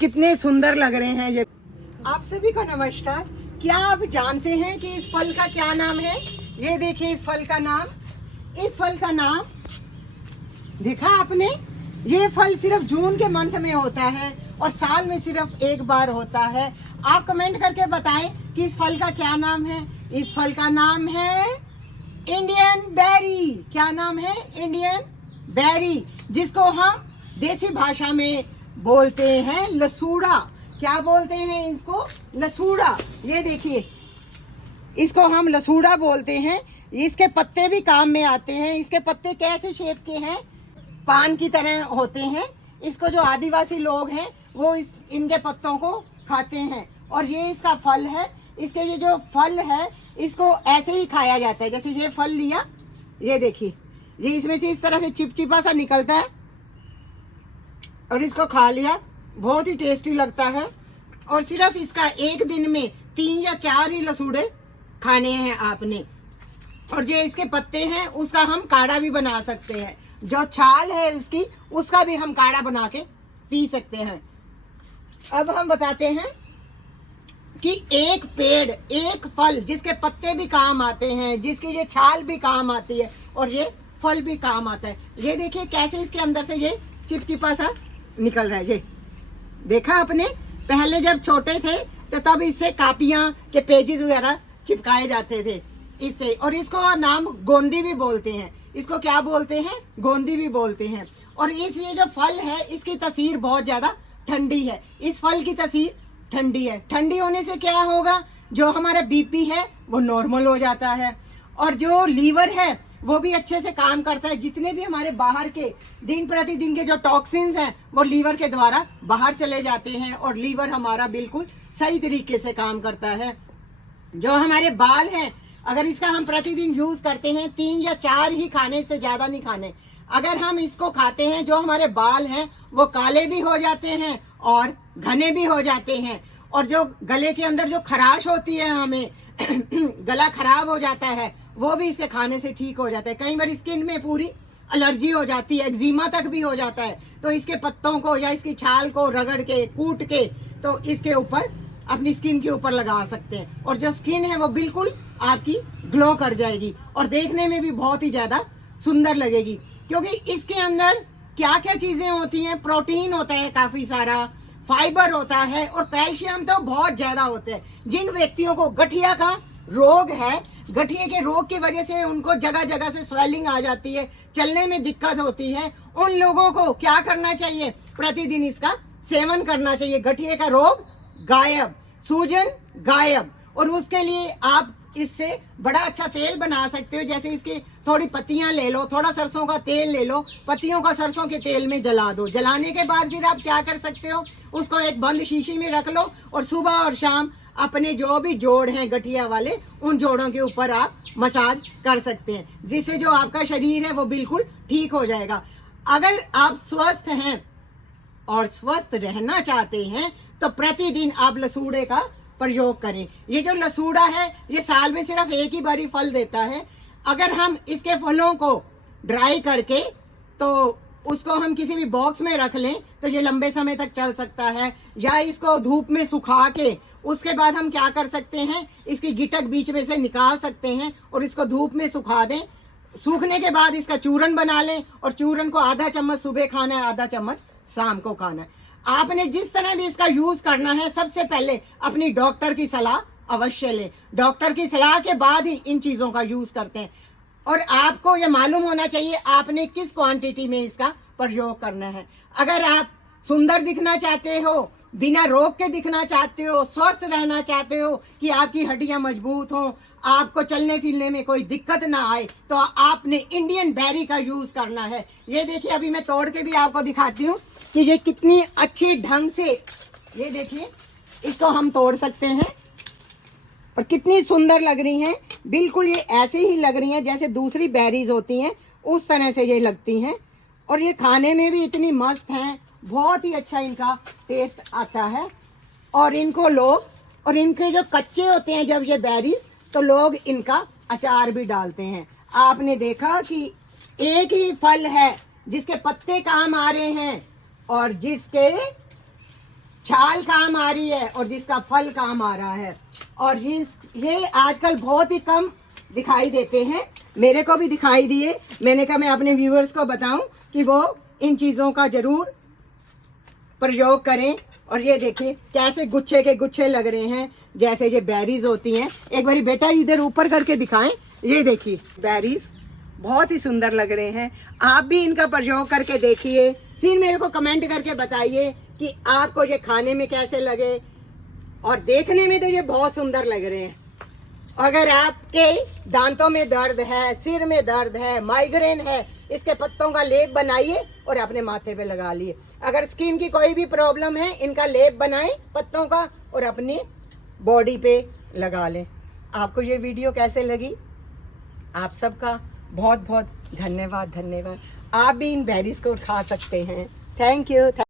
कितने सुंदर लग रहे हैं ये। आप सभी को नमस्कार। क्या आप जानते हैं कि इस फल का क्या नाम है? ये देखिए इस फल का नाम, इस फल का नाम देखा आपने? ये फल सिर्फ जून के मंथ में होता है और साल में सिर्फ एक बार होता है। आप कमेंट करके बताएं कि इस फल का क्या नाम है। इस फल का नाम है इंडियन बेरी। क्या नाम है? इंडियन बेरी, जिसको हम देसी भाषा में बोलते हैं लसूड़ा। क्या बोलते हैं इसको? लसूड़ा। ये देखिए इसको हम लसूड़ा बोलते हैं। इसके पत्ते भी काम में आते हैं। इसके पत्ते कैसे शेप के हैं? पान की तरह होते हैं। इसको जो आदिवासी लोग हैं वो इनके पत्तों को खाते हैं। और ये इसका फल है। इसके ये जो फल है इसको ऐसे ही खाया जाता है। जैसे ये फल लिया, ये देखिए ये इसमें से इस तरह से चिपचिपा सा निकलता है और इसको खा लिया, बहुत ही टेस्टी लगता है। और सिर्फ इसका एक दिन में 3 या 4 ही लसूड़े खाने हैं आपने। और जो इसके पत्ते हैं उसका हम काढ़ा भी बना सकते हैं। जो छाल है उसकी, उसका भी हम काढ़ा बना के पी सकते हैं। अब हम बताते हैं कि एक पेड़, एक फल जिसके पत्ते भी काम आते हैं, जिसकी ये छाल भी काम आती है और ये फल भी काम आता है। ये देखिए कैसे इसके अंदर से ये चिपचिपा सा निकल रहा है। ये देखा आपने? पहले जब छोटे थे तो तब इससे कापियां के पेजेस वगैरह चिपकाए जाते थे इससे। और इसको नाम गोंदी भी बोलते हैं। इसको क्या बोलते हैं? गोंदी भी बोलते हैं। और इस ये जो फल है इसकी तासीर बहुत ज्यादा ठंडी है। इस फल की तासीर ठंडी है। ठंडी होने से क्या होगा? जो हमारा बीपी है वो नॉर्मल हो जाता है और जो लीवर है वो भी अच्छे से काम करता है। जितने भी हमारे बाहर के दिन प्रतिदिन के जो टॉक्सिन्स हैं वो लीवर के द्वारा बाहर चले जाते हैं और लीवर हमारा बिल्कुल सही तरीके से काम करता है। जो हमारे बाल हैं, अगर इसका हम प्रतिदिन यूज करते हैं, 3 या 4 ही खाने से ज्यादा नहीं खाने। अगर हम इसको खाते हैं, जो हमारे बाल हैं वो काले भी हो जाते हैं और घने भी हो जाते हैं। और जो गले के अंदर जो खराश होती है, हमें गला खराब हो जाता है, वो भी इसके खाने से ठीक हो जाता है। कई बार स्किन में पूरी एलर्जी हो जाती है, एक्जिमा तक भी हो जाता है, तो इसके पत्तों को या इसकी छाल को रगड़ के, कूट के, तो इसके ऊपर अपनी स्किन के ऊपर लगा सकते हैं और जो स्किन है वो बिल्कुल आपकी ग्लो कर जाएगी और देखने में भी बहुत ही ज्यादा सुंदर लगेगी। क्योंकि इसके अंदर क्या क्या चीजें होती हैं? प्रोटीन होता है काफी सारा, फाइबर होता है और कैल्शियम तो बहुत ज्यादा होते हैं। जिन व्यक्तियों को गठिया का रोग है, गठिए के रोग की वजह से उनको जगह जगह से स्वेलिंग आ जाती है, चलने में दिक्कत होती है, उन लोगों को क्या करना चाहिए? प्रतिदिन इसका सेवन करना चाहिए। गठिए का रोग गायब, सूजन गायब। और उसके लिए आप इससे बड़ा अच्छा तेल बना सकते हो। जैसे इसकी थोड़ी पत्तियां ले लो, थोड़ा सरसों का तेल ले लो, पत्तियों का सरसों के तेल में जला दो। जलाने के बाद फिर आप क्या कर सकते हो? उसको एक बंद शीशी में रख लो और सुबह और शाम अपने जो भी जोड़ हैं गठिया वाले, उन जोड़ों के ऊपर आप मसाज कर सकते हैं, जिससे जो आपका शरीर है वो बिल्कुल ठीक हो जाएगा। अगर आप स्वस्थ हैं और स्वस्थ रहना चाहते हैं तो प्रतिदिन आप लसूड़े का प्रयोग करें। ये जो लसूड़ा है ये साल में सिर्फ एक ही बार ही फल देता है। अगर हम इसके फलों को ड्राई करके तो उसको हम किसी भी बॉक्स में रख लें तो ये लंबे समय तक चल सकता है। या इसको धूप में सुखा के उसके बाद हम क्या कर सकते हैं? इसकी गिटक बीच में से निकाल सकते हैं और इसको धूप में सुखा दें। सूखने के बाद इसका चूरन बना लें और चूरन को आधा चम्मच सुबह खाना है, आधा चम्मच शाम को खाना है। आपने जिस तरह भी इसका यूज करना है, सबसे पहले अपनी डॉक्टर की सलाह अवश्य लें। डॉक्टर की सलाह के बाद ही इन चीजों का यूज करते हैं। और आपको ये मालूम होना चाहिए आपने किस क्वांटिटी में इसका प्रयोग करना है। अगर आप सुंदर दिखना चाहते हो, बिना रोग के दिखना चाहते हो, स्वस्थ रहना चाहते हो कि आपकी हड्डियां मजबूत हों, आपको चलने फिरने में कोई दिक्कत ना आए, तो आपने इंडियन बेरी का यूज करना है। ये देखिए अभी मैं तोड़ के भी आपको दिखाती हूँ कि ये कितनी अच्छी ढंग से, ये देखिए इसको हम तोड़ सकते हैं और कितनी सुंदर लग रही हैं। बिल्कुल ये ऐसे ही लग रही हैं जैसे दूसरी बेरीज होती हैं, उस तरह से ये लगती हैं। और ये खाने में भी इतनी मस्त हैं, बहुत ही अच्छा इनका टेस्ट आता है। और इनको लोग, और इनके जो कच्चे होते हैं जब ये बेरीज, तो लोग इनका अचार भी डालते हैं। आपने देखा कि एक ही फल है जिसके पत्ते काम आ रहे हैं और जिसके छाल काम आ रही है और जिसका फल काम आ रहा है। और ये आजकल बहुत ही कम दिखाई देते हैं, मेरे को भी दिखाई दिए। मैंने कहा मैं अपने व्यूअर्स को बताऊं कि वो इन चीज़ों का ज़रूर प्रयोग करें। और ये देखिए कैसे गुच्छे के गुच्छे लग रहे हैं, जैसे ये बेरीज होती हैं। एक बारी बेटा इधर ऊपर करके दिखाएं, ये देखिए बेरीज बहुत ही सुंदर लग रहे हैं। आप भी इनका प्रयोग करके देखिए, फिर मेरे को कमेंट करके बताइए कि आपको ये खाने में कैसे लगे। और देखने में तो ये बहुत सुंदर लग रहे हैं। अगर आपके दांतों में दर्द है, सिर में दर्द है, माइग्रेन है, इसके पत्तों का लेप बनाइए और अपने माथे पे लगा लिए। अगर स्किन की कोई भी प्रॉब्लम है, इनका लेप बनाएं पत्तों का और अपनी बॉडी पे लगा लें। आपको ये वीडियो कैसे लगी? आप सबका बहुत बहुत धन्यवाद। आप भी इन बेरीज को खा सकते हैं। Thank you.